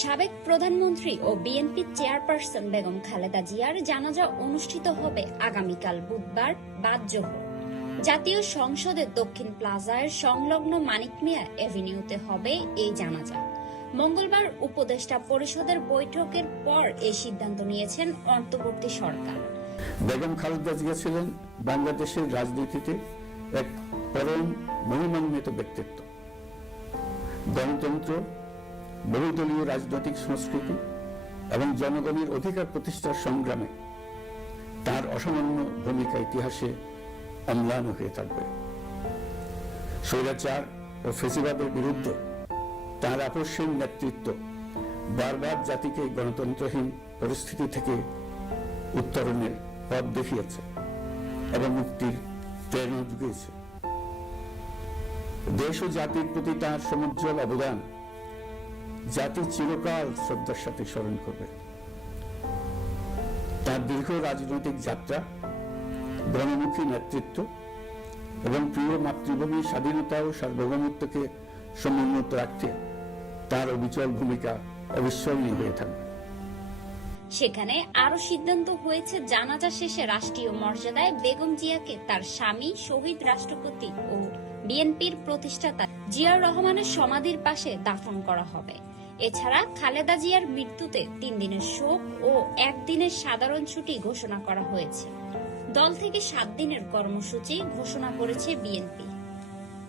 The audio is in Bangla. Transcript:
সাবেক প্রধানমন্ত্রী ও বিএনপি চেয়ারপারসন বেগম খালেদা জিয়ার জানাজা অনুষ্ঠিত হবে আগামীকাল বুধবার 5 জোহর জাতীয় সংসদের দক্ষিণ প্লাজার সংলগ্ন মানিক মিয়া এভিনিউতে হবে এই জানাজা। মঙ্গলবার উপদেষ্টা পরিষদের বৈঠকের পর এই সিদ্ধান্ত নিয়েছেন অন্তর্বর্তী সরকার। বেগম খালেদা জিয়া ছিলেন বাংলাদেশের রাজনীতিতে এক পরম মহিমান্বিত ব্যক্তিত্ব। গণতন্ত্র, বহুদলীয় রাজনৈতিক সংস্কৃতি এবং জনগণের অধিকার প্রতিষ্ঠার সংগ্রামে তার অসামান্য ভূমিকা ইতিহাসে অম্লান হয়ে থাকবে। স্বৈরাচার ও ফ্যাসিবাদের বিরুদ্ধে তার আপসহীন নেতৃত্ব বারবার জাতিকে গণতন্ত্রহীন পরিস্থিতি থেকে উত্তরণের পথ দেখিয়েছে এবং মুক্তির প্রেরণা জুগিয়েছে। দেশ ও জাতির প্রতি তার সমুজ্জ্বল অবদান জাতি চিরকাল শ্রদ্ধার সাথে স্মরণ করবে। তার দীর্ঘ রাজনৈতিক যাত্রা, গণমুখী নেতৃত্ব এবং প্রিয় মাতৃভূমির স্বাধীনতা ও সার্বভৌমত্বকে সমুন্নত রাখতে তার অবিচল ভূমিকা অবিস্মরণীয় হয়ে থাকবে। সেখানে আরো সিদ্ধান্ত হয়েছে জানাজা শেষে রাষ্ট্রীয় মর্যাদায় বেগম জিয়াকে তার স্বামী শহীদ রাষ্ট্রপতি ও বিএনপির প্রতিষ্ঠাতা জিয়াউর রহমানের সমাধির পাশে দাফন করা হবে। এছাড়া খালেদা জিয়ার মৃত্যুতে 3 দিনের শোক ও 1 দিনের সাধারণ ছুটি ঘোষণা করা হয়েছে। দল থেকে 7 দিনের কর্মসূচি ঘোষণা করেছে বিএনপি।